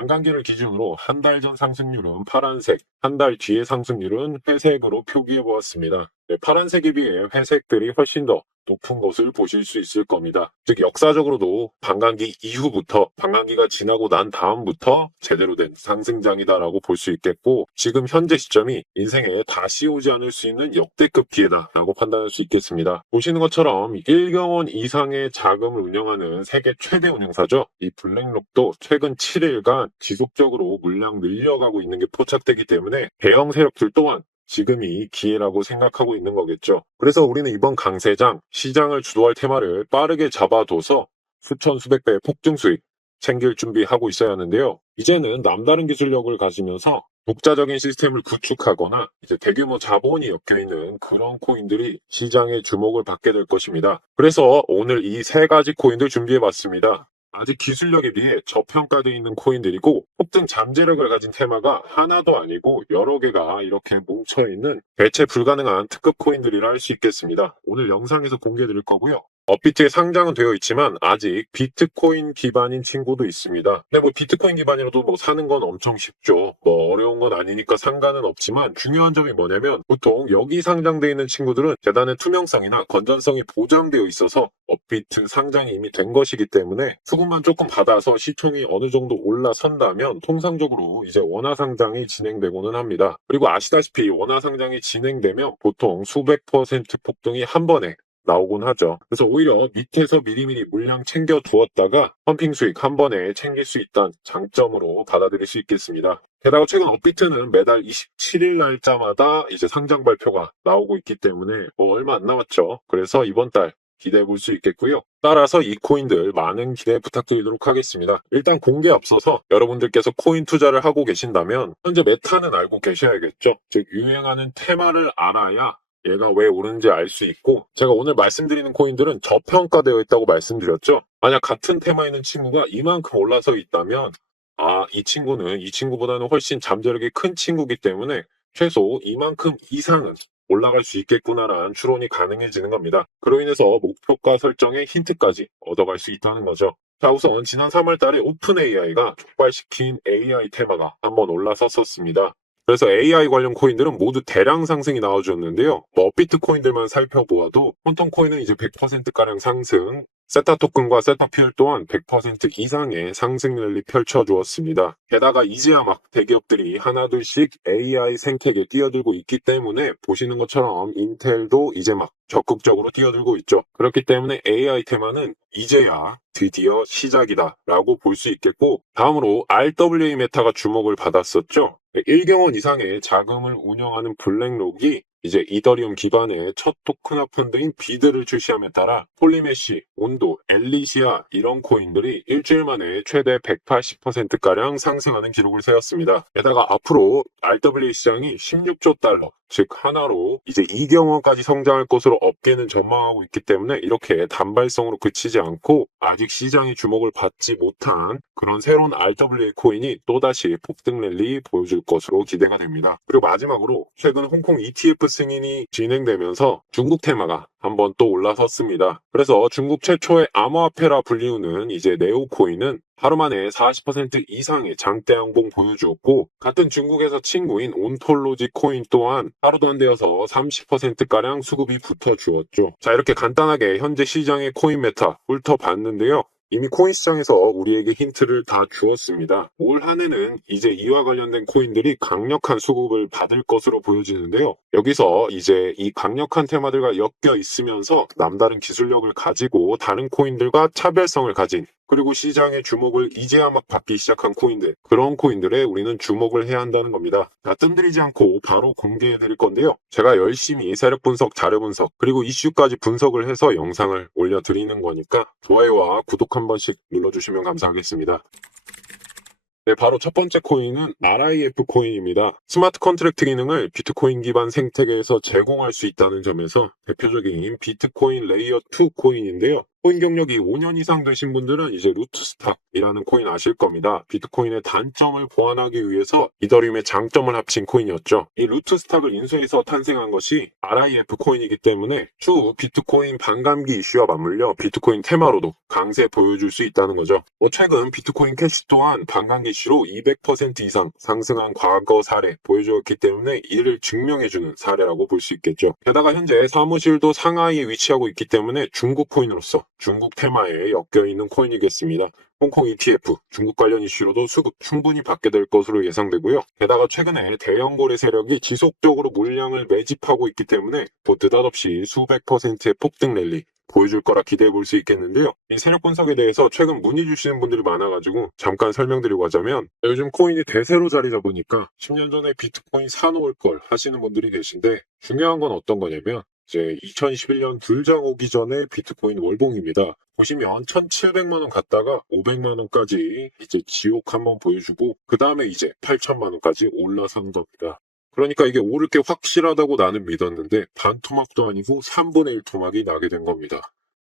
반감기를 기준으로 한 달 전 상승률은 파란색, 한 달 뒤의 상승률은 회색으로 표기해 보았습니다. 네, 파란색에 비해 회색들이 훨씬 더 높은 것을 보실 수 있을 겁니다. 즉 역사적으로도 반감기 이후부터 반감기가 지나고 난 다음부터 제대로 된 상승장이다라고 볼 수 있겠고 지금 현재 시점이 인생에 다시 오지 않을 수 있는 역대급 기회다라고 판단할 수 있겠습니다. 보시는 것처럼 1경 원 이상의 자금을 운영하는 세계 최대 운영사죠. 이 블랙록도 최근 7일간 지속적으로 물량 늘려가고 있는 게 포착되기 때문에 대형 세력들 또한 지금이 기회라고 생각하고 있는 거겠죠. 그래서 우리는 이번 강세장 시장을 주도할 테마를 빠르게 잡아둬서 수천 수백 배의 폭증 수익 챙길 준비하고 있어야 하는데요. 이제는 남다른 기술력을 가지면서 독자적인 시스템을 구축하거나 이제 대규모 자본이 엮여 있는 그런 코인들이 시장의 주목을 받게 될 것입니다. 그래서 오늘 이 세 가지 코인들 준비해 봤습니다. 아직 기술력에 비해 저평가되어 있는 코인들이고 폭등 잠재력을 가진 테마가 하나도 아니고 여러 개가 이렇게 뭉쳐있는 대체 불가능한 특급 코인들이라 할 수 있겠습니다. 오늘 영상에서 공개해 드릴 거고요. 업비트에 상장은 되어 있지만 아직 비트코인 기반인 친구도 있습니다. 근데 뭐 비트코인 기반이라도 뭐 사는 건 엄청 쉽죠. 뭐 어려운 건 아니니까 상관은 없지만 중요한 점이 뭐냐면 보통 여기 상장되어 있는 친구들은 재단의 투명성이나 건전성이 보장되어 있어서 업비트 상장이 이미 된 것이기 때문에 수급만 조금 받아서 시총이 어느 정도 올라선다면 통상적으로 이제 원화 상장이 진행되고는 합니다. 그리고 아시다시피 원화 상장이 진행되면 보통 수백 퍼센트 폭등이 한 번에 나오곤 하죠. 그래서 오히려 밑에서 미리미리 물량 챙겨 두었다가 펌핑 수익 한 번에 챙길 수 있다는 장점으로 받아들일 수 있겠습니다. 게다가 최근 업비트는 매달 27일 날짜마다 이제 상장 발표가 나오고 있기 때문에 뭐 얼마 안 남았죠. 그래서 이번 달 기대해 볼 수 있겠고요. 따라서 이 코인들 많은 기대 부탁드리도록 하겠습니다. 일단 공개 앞서서 여러분들께서 코인 투자를 하고 계신다면 현재 메타는 알고 계셔야겠죠. 즉 유행하는 테마를 알아야 얘가 왜 오르는지 알 수 있고 제가 오늘 말씀드리는 코인들은 저평가되어 있다고 말씀드렸죠. 만약 같은 테마에 있는 친구가 이만큼 올라서 있다면 아, 이 친구는 이 친구보다는 훨씬 잠재력이 큰 친구기 때문에 최소 이만큼 이상은 올라갈 수 있겠구나라는 추론이 가능해지는 겁니다. 그로 인해서 목표가 설정의 힌트까지 얻어갈 수 있다는 거죠. 자, 우선 지난 3월 달에 오픈 AI가 촉발시킨 AI 테마가 한번 올라섰었습니다. 그래서 AI 관련 코인들은 모두 대량 상승이 나와줬는데요. 뭐 업비트 코인들만 살펴보아도 혼돈 코인은 이제 100%가량 상승, 세타 토큰과 세타 피얼 또한 100% 이상의 상승 랠리 펼쳐주었습니다. 게다가 이제야 막 대기업들이 하나둘씩 AI 생태계에 뛰어들고 있기 때문에 보시는 것처럼 인텔도 이제 막 적극적으로 뛰어들고 있죠. 그렇기 때문에 AI 테마는 이제야 드디어 시작이다 라고 볼 수 있겠고 다음으로 RWA 메타가 주목을 받았었죠. 1경원 이상의 자금을 운영하는 블랙록이 이제 이더리움 기반의 첫 토큰화 펀드인 비드를 출시함에 따라 폴리메시, 온도, 엘리시아 이런 코인들이 일주일 만에 최대 180%가량 상승하는 기록을 세웠습니다. 게다가 앞으로 RWA 시장이 16조 달러, 즉 하나로 이제 2경 원까지 성장할 것으로 업계는 전망하고 있기 때문에 이렇게 단발성으로 그치지 않고 아직 시장의 주목을 받지 못한 그런 새로운 RWA 코인이 또다시 폭등 랠리 보여줄 것으로 기대가 됩니다. 그리고 마지막으로 최근 홍콩 ETF 승인이 진행되면서 중국 테마가 한번 또 올라섰습니다. 그래서 중국 최초의 암호화폐라 불리우는 이제 네오코인은 하루 만에 40% 이상의 장대 항봉 보여주었고 같은 중국에서 친구인 온톨로지 코인 또한 하루도 안 되어서 30%가량 수급이 붙어주었죠. 자 이렇게 간단하게 현재 시장의 코인 메타 훑어봤는데요. 이미 코인 시장에서 우리에게 힌트를 다 주었습니다. 올 한 해는 이제 이와 관련된 코인들이 강력한 수급을 받을 것으로 보여지는데요. 여기서 이제 이 강력한 테마들과 엮여 있으면서 남다른 기술력을 가지고 다른 코인들과 차별성을 가진 그리고 시장의 주목을 이제야 막 받기 시작한 코인들 그런 코인들에 우리는 주목을 해야 한다는 겁니다. 자, 뜸들이지 않고 바로 공개해 드릴 건데요. 제가 열심히 세력 분석, 자료 분석 그리고 이슈까지 분석을 해서 영상을 올려 드리는 거니까 좋아요와 구독 한 번씩 눌러주시면 감사하겠습니다. 네, 바로 첫 번째 코인은 RIF 코인입니다. 스마트 컨트랙트 기능을 비트코인 기반 생태계에서 제공할 수 있다는 점에서 대표적인 비트코인 레이어 2 코인인데요. 코인 경력이 5년 이상 되신 분들은 이제 루트스탁이라는 코인 아실 겁니다. 비트코인의 단점을 보완하기 위해서 이더리움의 장점을 합친 코인이었죠. 이 루트스탁을 인수해서 탄생한 것이 RIF 코인이기 때문에 추후 비트코인 반감기 이슈와 맞물려 비트코인 테마로도 강세 보여줄 수 있다는 거죠. 뭐 최근 비트코인 캐시 또한 반감기 이슈로 200% 이상 상승한 과거 사례 보여주었기 때문에 이를 증명해주는 사례라고 볼 수 있겠죠. 게다가 현재 사무실도 상하이에 위치하고 있기 때문에 중국 코인으로서 중국 테마에 엮여 있는 코인이겠습니다. 홍콩 ETF, 중국 관련 이슈로도 수급 충분히 받게 될 것으로 예상되고요. 게다가 최근에 대형 거래 세력이 지속적으로 물량을 매집하고 있기 때문에 또 느닷없이 수백 퍼센트의 폭등 랠리 보여줄 거라 기대해 볼 수 있겠는데요. 이 세력 분석에 대해서 최근 문의 주시는 분들이 많아가지고 잠깐 설명드리고 하자면 요즘 코인이 대세로 자리 잡으니까 10년 전에 비트코인 사놓을 걸 하시는 분들이 계신데 중요한 건 어떤 거냐면 이제 2021년 불장 오기 전에 비트코인 월봉입니다. 보시면 1,700만 원 갔다가 500만 원까지 이제 지옥 한번 보여주고 그 다음에 이제 8천만 원까지 올라선 겁니다. 그러니까 이게 오를 게 확실하다고 나는 믿었는데 반 토막도 아니고 3분의 1 토막이 나게 된 겁니다.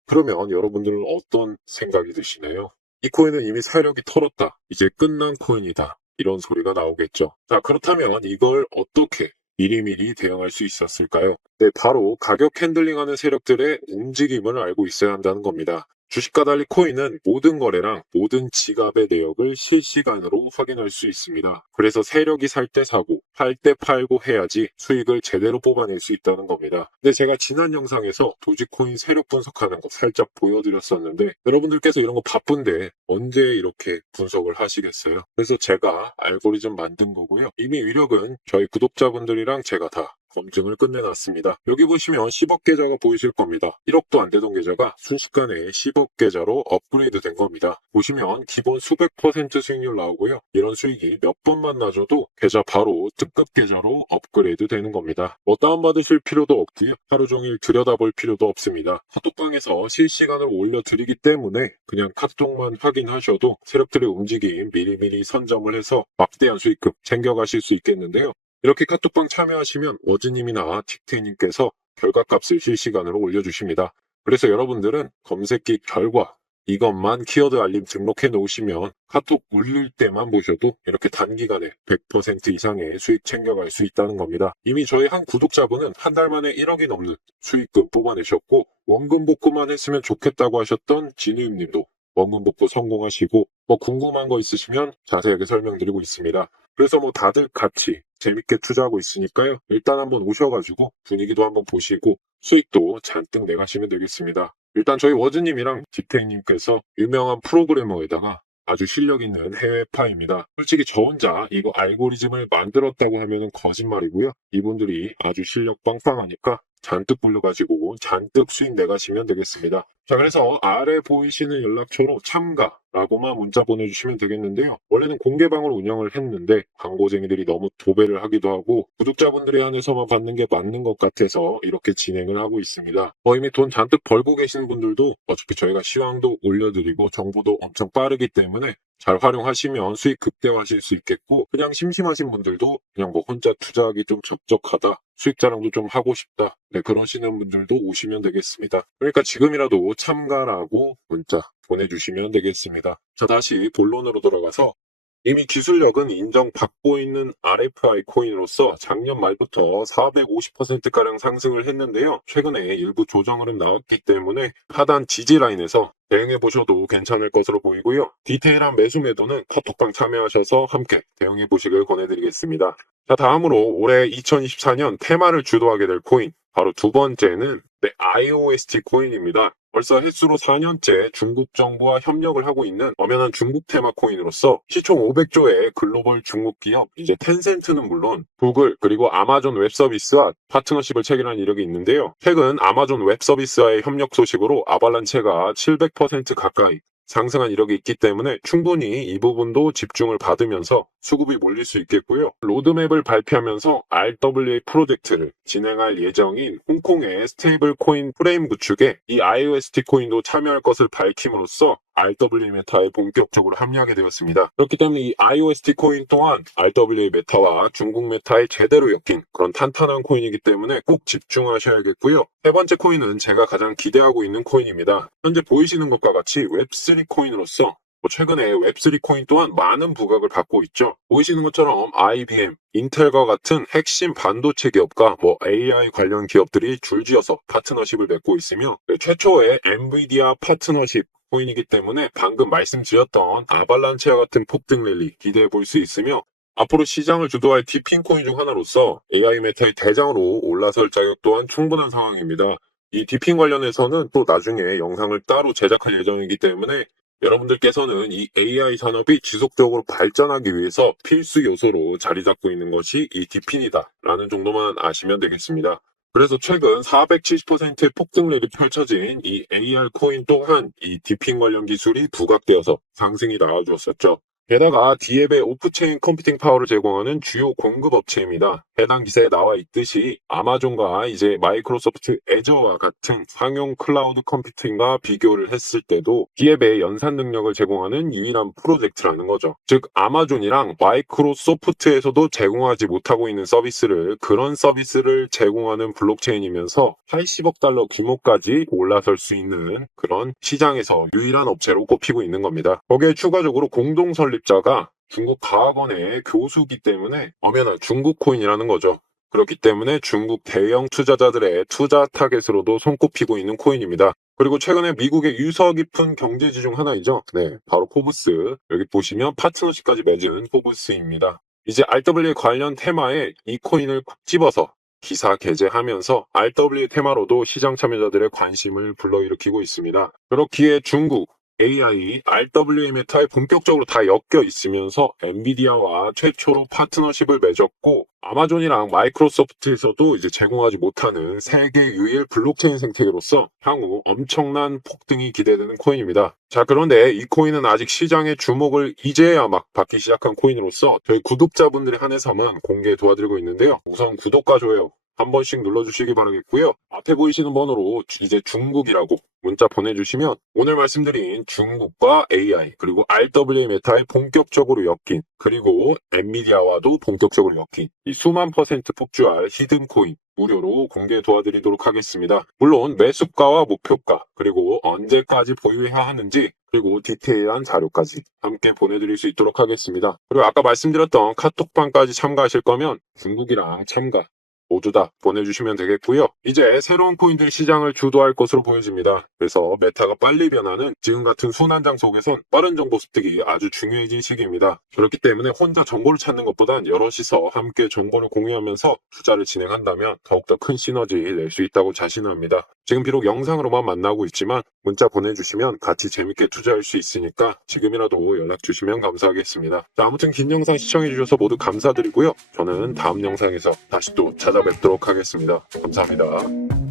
그러면 여러분들은 어떤 생각이 드시나요? 이 코인은 이미 사력이 털었다. 이제 끝난 코인이다. 이런 소리가 나오겠죠. 자, 그렇다면 이걸 어떻게 미리미리 대응할 수 있었을까요? 네, 바로 가격 핸들링하는 세력들의 움직임을 알고 있어야 한다는 겁니다. 주식과 달리 코인은 모든 거래랑 모든 지갑의 내역을 실시간으로 확인할 수 있습니다. 그래서 세력이 살 때 사고, 팔 때 팔고 해야지 수익을 제대로 뽑아낼 수 있다는 겁니다. 근데 제가 지난 영상에서 도지코인 세력 분석하는 거 살짝 보여드렸었는데 여러분들께서 이런 거 바쁜데 언제 이렇게 분석을 하시겠어요? 그래서 제가 알고리즘 만든 거고요. 이미 위력은 저희 구독자분들이랑 제가 다 검증을 끝내놨습니다. 여기 보시면 10억 계좌가 보이실 겁니다. 1억도 안 되던 계좌가 순식간에 10억 계좌로 업그레이드 된 겁니다. 보시면 기본 수백 퍼센트 수익률 나오고요. 이런 수익이 몇 번만 나줘도 계좌 바로 특급 계좌로 업그레이드 되는 겁니다. 뭐 다운받으실 필요도 없고요. 하루 종일 들여다볼 필요도 없습니다. 카톡방에서 실시간으로 올려드리기 때문에 그냥 카톡만 확인하셔도 세력들의 움직임 미리미리 선점을 해서 막대한 수익금 챙겨가실 수 있겠는데요. 이렇게 카톡방 참여하시면 워즈님이나 틱테님께서 결과값을 실시간으로 올려주십니다. 그래서 여러분들은 검색기 결과 이것만 키워드 알림 등록해 놓으시면 카톡 울릴 때만 보셔도 이렇게 단기간에 100% 이상의 수익 챙겨갈 수 있다는 겁니다. 이미 저희 한 구독자분은 한 달 만에 1억이 넘는 수익금 뽑아내셨고 원금 복구만 했으면 좋겠다고 하셨던 진우임님도 원금 복구 성공하시고 뭐 궁금한 거 있으시면 자세하게 설명드리고 있습니다. 그래서 뭐 다들 같이 재밌게 투자하고 있으니까요. 일단 한번 오셔가지고 분위기도 한번 보시고 수익도 잔뜩 내가시면 되겠습니다. 일단 저희 워즈님이랑 딕테이님께서 유명한 프로그래머에다가 아주 실력 있는 해외파입니다. 솔직히 저 혼자 이거 알고리즘을 만들었다고 하면 거짓말이고요. 이분들이 아주 실력 빵빵하니까 잔뜩 불러가지고 잔뜩 수익 내가시면 되겠습니다. 자, 그래서 아래 보이시는 연락처로 참가 라고만 문자 보내주시면 되겠는데요. 원래는 공개방을 운영을 했는데 광고쟁이들이 너무 도배를 하기도 하고 구독자분들에 한해서만 받는 게 맞는 것 같아서 이렇게 진행을 하고 있습니다. 뭐 이미 돈 잔뜩 벌고 계시는 분들도 어차피 저희가 시황도 올려드리고 정보도 엄청 빠르기 때문에 잘 활용하시면 수익 극대화하실 수 있겠고 그냥 심심하신 분들도 그냥 뭐 혼자 투자하기 좀 적적하다 수익 자랑도 좀 하고 싶다 네 그러시는 분들도 오시면 되겠습니다. 그러니까 지금이라도 참가라고 문자 보내주시면 되겠습니다. 자 다시 본론으로 돌아가서 이미 기술력은 인정받고 있는 RFI 코인으로서 작년 말부터 450%가량 상승을 했는데요. 최근에 일부 조정 흐름 나왔기 때문에 하단 지지 라인에서 대응해 보셔도 괜찮을 것으로 보이고요. 디테일한 매수 매도는 카톡방 참여하셔서 함께 대응해 보시길 권해드리겠습니다. 자, 다음으로 올해 2024년 테마를 주도하게 될 코인. 바로 두 번째는 네, IOST 코인입니다. 벌써 횟수로 4년째 중국 정부와 협력을 하고 있는 엄연한 중국 테마 코인으로서 시총 500조의 글로벌 중국 기업 이제 텐센트는 물론 구글 그리고 아마존 웹 서비스와 파트너십을 체결한 이력이 있는데요. 최근 아마존 웹 서비스와의 협력 소식으로 아발란체가 700% 가까이 상승한 이력이 있기 때문에 충분히 이 부분도 집중을 받으면서 수급이 몰릴 수 있겠고요. 로드맵을 발표하면서 RWA 프로젝트를 진행할 예정인 홍콩의 스테이블 코인 프레임 구축에 이 IOST 코인도 참여할 것을 밝힘으로써 RWA 메타에 본격적으로 합류하게 되었습니다. 그렇기 때문에 이 IOST 코인 또한 RWA 메타와 중국 메타에 제대로 엮인 그런 탄탄한 코인이기 때문에 꼭 집중하셔야겠고요. 세 번째 코인은 제가 가장 기대하고 있는 코인입니다. 현재 보이시는 것과 같이 웹3 코인으로서 뭐 최근에 웹3 코인 또한 많은 부각을 받고 있죠. 보이시는 것처럼 IBM, 인텔과 같은 핵심 반도체 기업과 뭐 AI 관련 기업들이 줄지어서 파트너십을 맺고 있으며 최초의 엔비디아 파트너십 코인이기 때문에 방금 말씀드렸던 아발란체와 같은 폭등 랠리 기대해 볼 수 있으며 앞으로 시장을 주도할 디핑 코인 중 하나로서 AI 메타의 대장으로 올라설 자격 또한 충분한 상황입니다. 이 디핑 관련해서는 또 나중에 영상을 따로 제작할 예정이기 때문에 여러분들께서는 이 AI 산업이 지속적으로 발전하기 위해서 필수 요소로 자리 잡고 있는 것이 이 디핀이다 라는 정도만 아시면 되겠습니다. 그래서 최근 470%의 폭등률이 펼쳐진 이 AR 코인 또한 이 디핀 관련 기술이 부각되어서 상승이 나와주었었죠. 게다가 디앱의 오프체인 컴퓨팅 파워를 제공하는 주요 공급 업체입니다. 해당 기사에 나와 있듯이 아마존과 이제 마이크로소프트 애저와 같은 상용 클라우드 컴퓨팅과 비교를 했을 때도 디앱의 연산 능력을 제공하는 유일한 프로젝트라는 거죠. 즉 아마존이랑 마이크로소프트에서도 제공하지 못하고 있는 서비스를 그런 서비스를 제공하는 블록체인이면서 80억 달러 규모까지 올라설 수 있는 그런 시장에서 유일한 업체로 꼽히고 있는 겁니다. 거기에 추가적으로 공동 설립자가 중국 과학원의 교수기 때문에 엄연한 중국 코인이라는 거죠. 그렇기 때문에 중국 대형 투자자들의 투자 타겟으로도 손꼽히고 있는 코인입니다. 그리고 최근에 미국의 유서 깊은 경제지 중 하나이죠. 네, 바로 포브스. 여기 보시면 파트너십까지 맺은 포브스입니다. 이제 RWA 관련 테마에 이 코인을 콕 집어서 기사 게재하면서 RWA 테마로도 시장 참여자들의 관심을 불러일으키고 있습니다. 그렇기에 중국, AI, RWA 메타에 본격적으로 다 엮여 있으면서 엔비디아와 최초로 파트너십을 맺었고 아마존이랑 마이크로소프트에서도 이제 제공하지 못하는 세계 유일 블록체인 생태계로서 향후 엄청난 폭등이 기대되는 코인입니다. 자 그런데 이 코인은 아직 시장의 주목을 이제야 막 받기 시작한 코인으로서 저희 구독자분들에 한해서만 공개 도와드리고 있는데요. 우선 구독과 좋아요 한 번씩 눌러주시기 바라겠고요. 앞에 보이시는 번호로 이제 중국이라고 문자 보내주시면 오늘 말씀드린 중국과 AI 그리고 RWA 메타에 본격적으로 엮인 그리고 엔비디아와도 본격적으로 엮인 이 수만 퍼센트 폭주할 히든 코인 무료로 공개 도와드리도록 하겠습니다. 물론 매수가와 목표가 그리고 언제까지 보유해야 하는지 그리고 디테일한 자료까지 함께 보내드릴 수 있도록 하겠습니다. 그리고 아까 말씀드렸던 카톡방까지 참가하실 거면 중국이랑 참가 모두 다 보내주시면 되겠고요. 이제 새로운 코인들이 시장을 주도할 것으로 보여집니다. 그래서 메타가 빨리 변하는 지금 같은 순환장 속에선 빠른 정보 습득이 아주 중요해진 시기입니다. 그렇기 때문에 혼자 정보를 찾는 것보단 여럿이서 함께 정보를 공유하면서 투자를 진행한다면 더욱더 큰 시너지 낼 수 있다고 자신합니다. 지금 비록 영상으로만 만나고 있지만 문자 보내주시면 같이 재밌게 투자할 수 있으니까 지금이라도 연락 주시면 감사하겠습니다. 자, 아무튼 긴 영상 시청해주셔서 모두 감사드리고요. 저는 다음 영상에서 다시 또 찾아뵙도록 하겠습니다. 감사합니다.